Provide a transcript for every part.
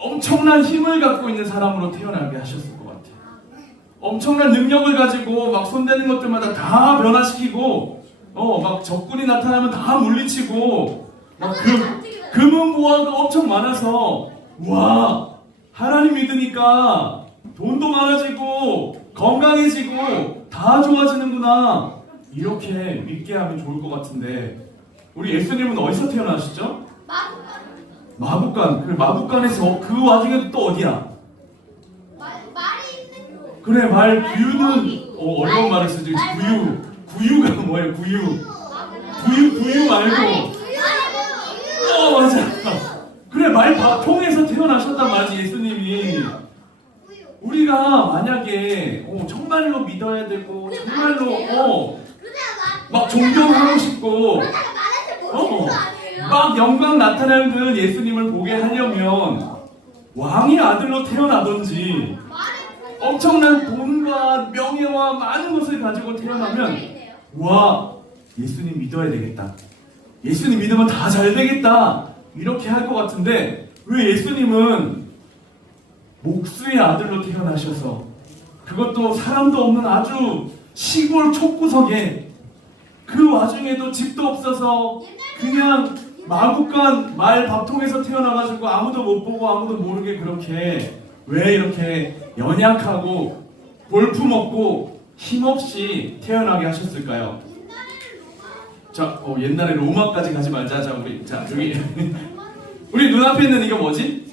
엄청난 힘을 갖고 있는 사람으로 태어나게 하셨을 것 같아요. 엄청난 능력을 가지고 막 손대는 것들마다 다 변화시키고 어 막 적군이 나타나면 다 물리치고 막 금, 금은 보화가 엄청 많아서 와 하나님 믿으니까 돈도 많아지고 건강해지고 다 좋아지는구나 이렇게 믿게 하면 좋을 것 같은데 우리 예수님은 어디서 태어나셨죠? 마국간 그 마국간에서 그 와중에 또 어디야? 그래 말 구유는 어, 어려운 말을 쓰지. 구유. 구유가 뭐예요? 구유. 구유 구유 말고. 어 맞아. 그래 말 바- 통해서 태어나셨단 말이지 예수님이. 우리가 만약에 어, 정말로 믿어야 되고 정말로 어, 막 존경하고 싶고 어, 막 영광 나타나는 그 예수님을 보게 하려면 왕의 아들로 태어나든지 엄청난 돈과 명예와 많은 것을 가지고 태어나면 와 예수님 믿어야 되겠다. 예수님 믿으면 다 잘 되겠다. 이렇게 할 것 같은데 왜 예수님은 목수의 아들로 태어나셔서 그것도 사람도 없는 아주 시골 촌구석에 그 와중에도 집도 없어서 그냥 마국간 말 밥통에서 태어나가지고 아무도 못 보고 아무도 모르게 그렇게 왜 이렇게 연약하고 볼품 없고 힘없이 태어나게 하셨을까요? 자, 어, 옛날에 로마까지 가지 말자. 자, 우리 자 여기 우리 눈앞에 있는 이거 뭐지?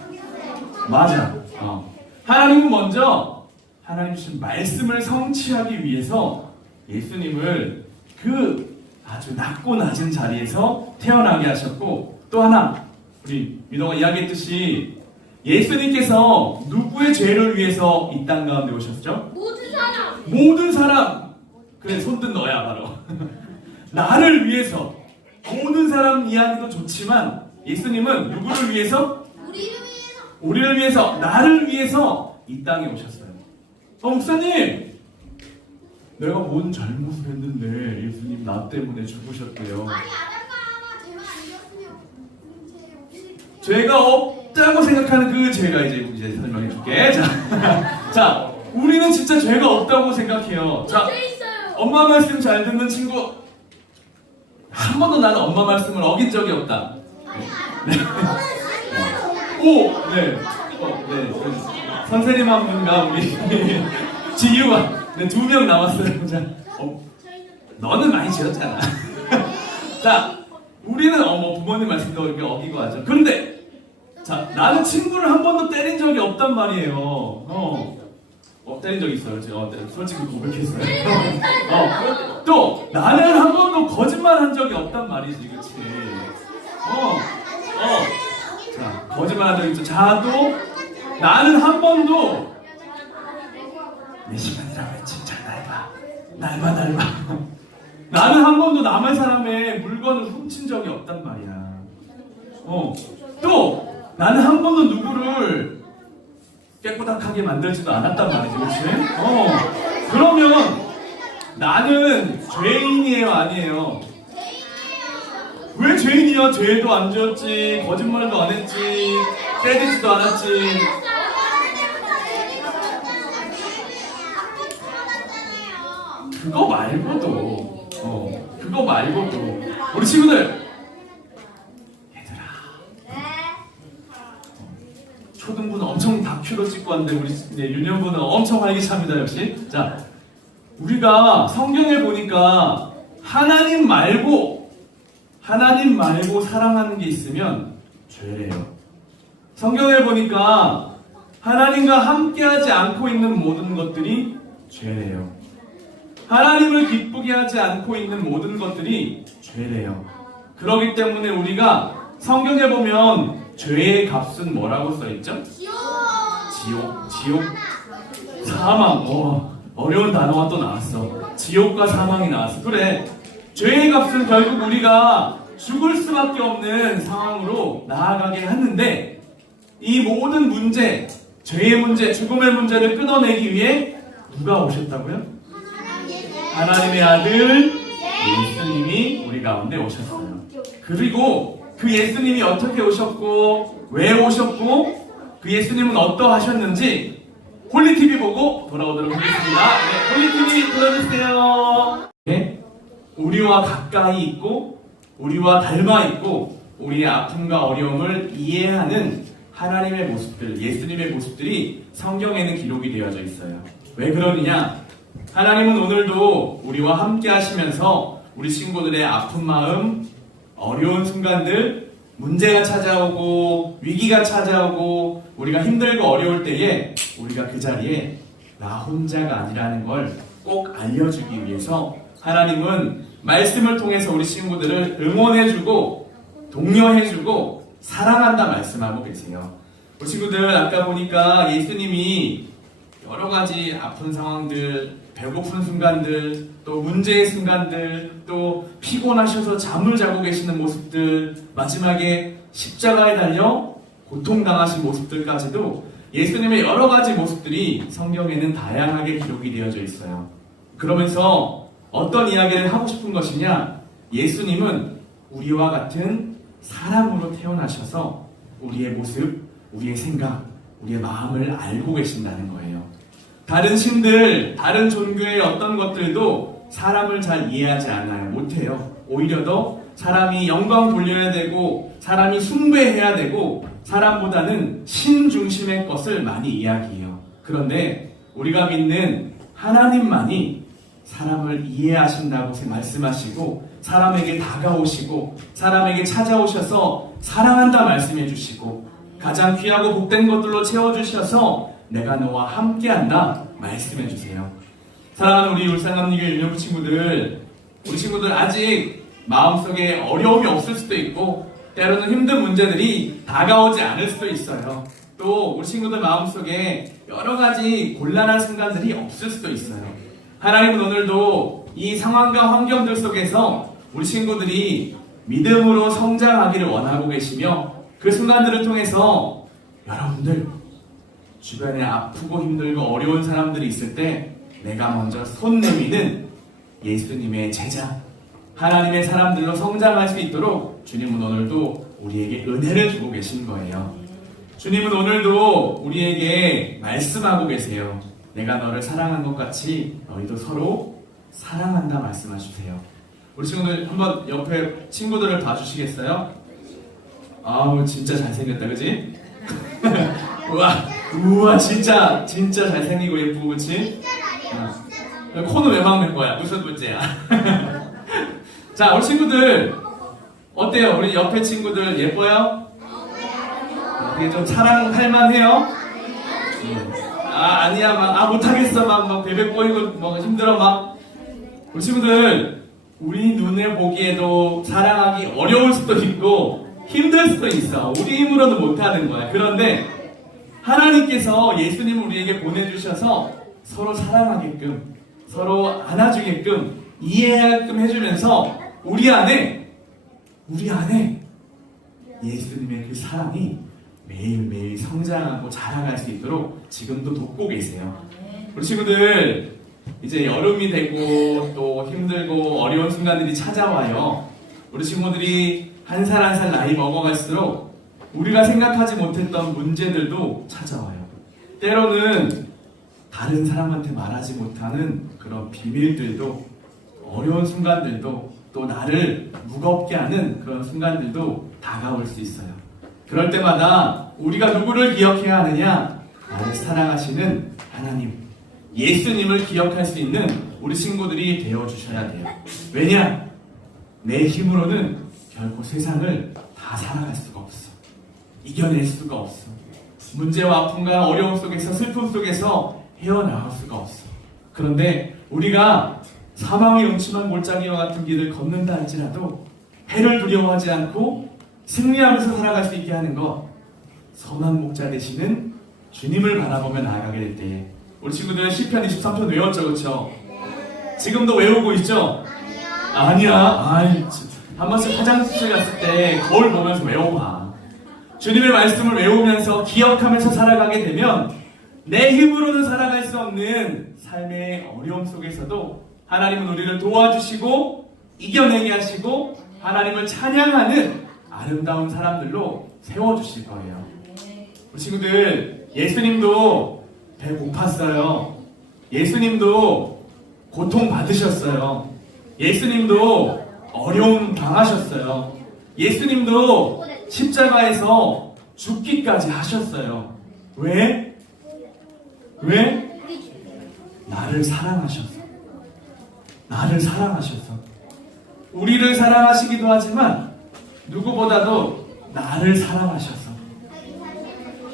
맞아. 어. 하나님은 먼저 하나님 주신 말씀을 성취하기 위해서 예수님을 그 아주 낮고 낮은 자리에서 태어나게 하셨고 또 하나 우리 민호가 이야기했듯이 예수님께서 누구의 죄를 위해서 이 땅 가운데 오셨죠? 모든 사람. 모든 사람. 그래 손든 너야 바로. 나를 위해서. 모든 사람 이야기도 좋지만 예수님은 누구를 위해서? 우리를 위해서. 우리를 위해서. 나를 위해서 이 땅에 오셨어요. 어 목사님 내가 뭔 잘못을 했는데 예수님 나 때문에 죽으셨대요. 아니 아담과 죄만 아니었으면 죄가 없다고 생각하는 그 죄가 이제 이제 설명해 줄게. 자, 자 우리는 진짜 죄가 없다고 생각해요. 자 죄 있어요. 엄마 말씀 잘 듣는 친구 한 번도 나는 엄마 말씀을 어긴 적이 없다. 아니 아니 오, 네, 어, 네, 그 선생님 한 분과 우리 지유가 네, 두 명 남았어요. 자, 어, 너는 많이 지었잖아. 자, 우리는 어머 부모님 말씀도 이렇게 어기고 하죠. 그런데 자, 나는 친구를 한 번도 때린 적이 없단 말이에요. 어. 어, 때린 적 있어요. 제가 어, 네, 솔직히 고백했어요. 어, 또 나는 한 번도 거짓말 한 적이 없단 말이지, 그치? 어, 어. 자, 거짓말 한 적 있죠. 자도 나는 한 번도 내 시간이라고 날봐, 날봐. 나는 한 번도 남의 사람의 물건을 훔친 적이 없단 말이야. 어. 또 나는 한 번도 누구를 깨끗하게 만들지도 않았단 말이지, 그렇지? 어. 그러면 나는 죄인이에요, 아니에요? 왜 죄인이야? 죄도 안 지었지, 거짓말도 안 했지, 때리지도 않았지. 그거 말고도, 어, 그거 말고도 우리 친구들 얘들아 초등부는 엄청 다큐로 찍고 왔는데 우리 네, 유년부는 엄청 활기차입니다 역시. 자, 우리가 성경에 보니까 하나님 말고 하나님 말고 사랑하는 게 있으면 죄래요. 성경에 보니까 하나님과 함께하지 않고 있는 모든 것들이 죄래요. 하나님을 기쁘게 하지 않고 있는 모든 것들이 죄래요. 그렇기 때문에 우리가 성경에 보면 죄의 값은 뭐라고 써 있죠? 지옥, 지옥, 사망. 어, 어려운 단어가 또 나왔어. 지옥과 사망이 나왔어. 그래. 죄의 값은 결국 우리가 죽을 수밖에 없는 상황으로 나아가게 하는데 이 모든 문제, 죄의 문제, 죽음의 문제를 끊어내기 위해 누가 오셨다고요? 하나님의 아들 예수님이 우리 가운데 오셨어요. 그리고 그 예수님이 어떻게 오셨고 왜 오셨고 그그 예수님은 어떠하셨는지 홀리TV 보고 돌아오도록 하겠습니다. 네, 홀리TV 불러주세요. 네, 우리와 가까이 있고 우리와 닮아 있고 우리의 아픔과 어려움을 이해하는 하나님의 모습들, 예수님의 모습들이 성경에는 기록이 되어져 있어요. 왜 그러느냐? 하나님은 오늘도 우리와 함께 하시면서 우리 친구들의 아픈 마음, 어려운 순간들, 문제가 찾아오고 위기가 찾아오고 우리가 힘들고 어려울 때에 우리가 그 자리에 나 혼자가 아니라는 걸 꼭 알려주기 위해서 하나님은 말씀을 통해서 우리 친구들을 응원해주고 독려해주고 사랑한다 말씀하고 계세요. 우리 친구들 아까 보니까 예수님이 여러 가지 아픈 상황들, 배고픈 순간들, 또 문제의 순간들, 또 피곤하셔서 잠을 자고 계시는 모습들, 마지막에 십자가에 달려 고통당하신 모습들까지도 예수님의 여러 가지 모습들이 성경에는 다양하게 기록이 되어져 있어요. 그러면서 어떤 이야기를 하고 싶은 것이냐? 예수님은 우리와 같은 사람으로 태어나셔서 우리의 모습, 우리의 생각, 우리의 마음을 알고 계신다는 거예요. 다른 신들, 다른 종교의 어떤 것들도 사람을 잘 이해하지 않아요. 못해요. 오히려 더 사람이 영광 돌려야 되고, 사람이 숭배해야 되고, 사람보다는 신 중심의 것을 많이 이야기해요. 그런데 우리가 믿는 하나님만이 사람을 이해하신다고 말씀하시고, 사람에게 다가오시고, 사람에게 찾아오셔서 사랑한다 말씀해 주시고, 가장 귀하고 복된 것들로 채워주셔서 내가 너와 함께한다 말씀해 주세요. 사랑하는 우리 울산남리교 유년부 친구들, 우리 친구들 아직 마음속에 어려움이 없을 수도 있고 때로는 힘든 문제들이 다가오지 않을 수도 있어요. 또 우리 친구들 마음속에 여러 가지 곤란한 순간들이 없을 수도 있어요. 하나님은 오늘도 이 상황과 환경들 속에서 우리 친구들이 믿음으로 성장하기를 원하고 계시며 그 순간들을 통해서 여러분들 주변에 아프고 힘들고 어려운 사람들이 있을 때 내가 먼저 손 내미는 예수님의 제자, 하나님의 사람들로 성장할 수 있도록 주님은 오늘도 우리에게 은혜를 주고 계신 거예요. 주님은 오늘도 우리에게 말씀하고 계세요. 내가 너를 사랑한 것 같이 너희도 서로 사랑한다 말씀하주세요. 우리 친구들 한번 옆에 친구들을 봐주시겠어요? 아우 진짜 잘생겼다 그지? 우와 우와 진짜 진짜 잘생기고 예쁘고 그치? 어. 코는 왜 막는 거야? 무슨 문제야? 자 우리 친구들 어때요? 우리 옆에 친구들 예뻐요? 이게 좀 사랑할 만해요? 아 아니야 막 아 못하겠어 막, 막 베베 꼬이고 막 힘들어 막 우리 친구들 우리 눈에 보기에도 사랑하기 어려울 수도 있고 힘들 수도 있어 우리 힘으로는 못하는 거야 그런데 하나님께서 예수님을 우리에게 보내주셔서 서로 사랑하게끔 서로 안아주게끔 이해하게끔 해주면서 우리 안에 우리 안에 예수님의 그 사랑이 매일매일 성장하고 자라갈 수 있도록 지금도 돕고 계세요. 우리 친구들 이제 여름이 되고 또 힘들고 어려운 순간들이 찾아와요. 우리 친구들이 한 살 한살 나이 먹어갈수록 우리가 생각하지 못했던 문제들도 찾아와요. 때로는 다른 사람한테 말하지 못하는 그런 비밀들도 어려운 순간들도 또 나를 무겁게 하는 그런 순간들도 다가올 수 있어요. 그럴 때마다 우리가 누구를 기억해야 하느냐? 나를 사랑하시는 하나님, 예수님을 기억할 수 있는 우리 친구들이 되어 주셔야 돼요. 왜냐? 내 힘으로는 결코 세상을 다 살아갈 수가 없어. 이겨낼 수가 없어. 문제와 아픔과 어려움 속에서 슬픔 속에서 헤어나올 수가 없어. 그런데 우리가 사망의 음침한 골짜기와 같은 길을 걷는다 할지라도 해를 두려워하지 않고 승리하면서 살아갈 수 있게 하는 것 선한 목자 되시는 주님을 바라보며 나아가게 될 때에 우리 친구들 시편 23편 외웠죠 그렇죠? 지금도 외우고 있죠? 아니야 아이 참. 한 번씩 화장실 갔을 때 거울 보면서 외워봐 주님의 말씀을 외우면서 기억하면서 살아가게 되면 내 힘으로는 살아갈 수 없는 삶의 어려움 속에서도 하나님은 우리를 도와주시고 이겨내게 하시고 하나님을 찬양하는 아름다운 사람들로 세워주실 거예요. 우리 친구들 예수님도 배 고팠어요. 예수님도 고통 받으셨어요. 예수님도 어려움 당하셨어요. 예수님도 십자가에서 죽기까지 하셨어요. 왜? 왜? 나를 사랑하셔서. 나를 사랑하셔서. 우리를 사랑하시기도 하지만 누구보다도 나를 사랑하셔서.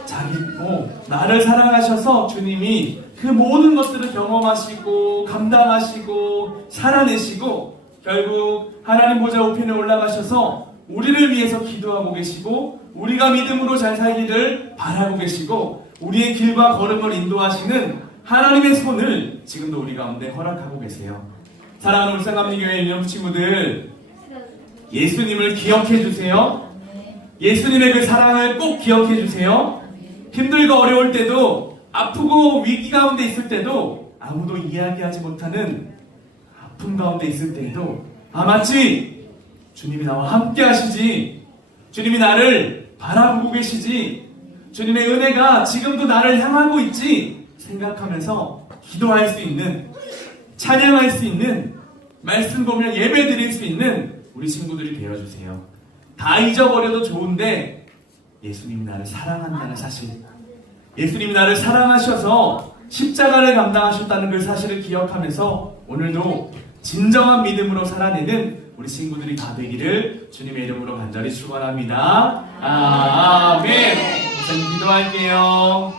자기, 어, 나를 사랑하셔서 주님이 그 모든 것들을 경험하시고 감당하시고 살아내시고 결국 하나님 보좌 우편에 올라가셔서 우리를 위해서 기도하고 계시고 우리가 믿음으로 잘 살기를 바라고 계시고 우리의 길과 걸음을 인도하시는 하나님의 손을 지금도 우리 가운데 허락하고 계세요. 사랑하는 울산감리교회 유년 친구들 예수님을 기억해 주세요. 예수님의 그 사랑을 꼭 기억해 주세요. 힘들고 어려울 때도 아프고 위기 가운데 있을 때도 아무도 이야기하지 못하는 아픔 가운데 있을 때에도 아 맞지 주님이 나와 함께 하시지. 주님이 나를 바라보고 계시지. 주님의 은혜가 지금도 나를 향하고 있지. 생각하면서 기도할 수 있는 찬양할 수 있는 말씀 보면 예배 드릴 수 있는 우리 친구들이 되어주세요. 다 잊어버려도 좋은데 예수님이 나를 사랑한다는 사실 예수님이 나를 사랑하셔서 십자가를 감당하셨다는 그 사실을 기억하면서 오늘도 진정한 믿음으로 살아내는 우리 친구들이 다 되기를 주님의 이름으로 간절히 축원합니다. 아멘. 우선 기도할게요.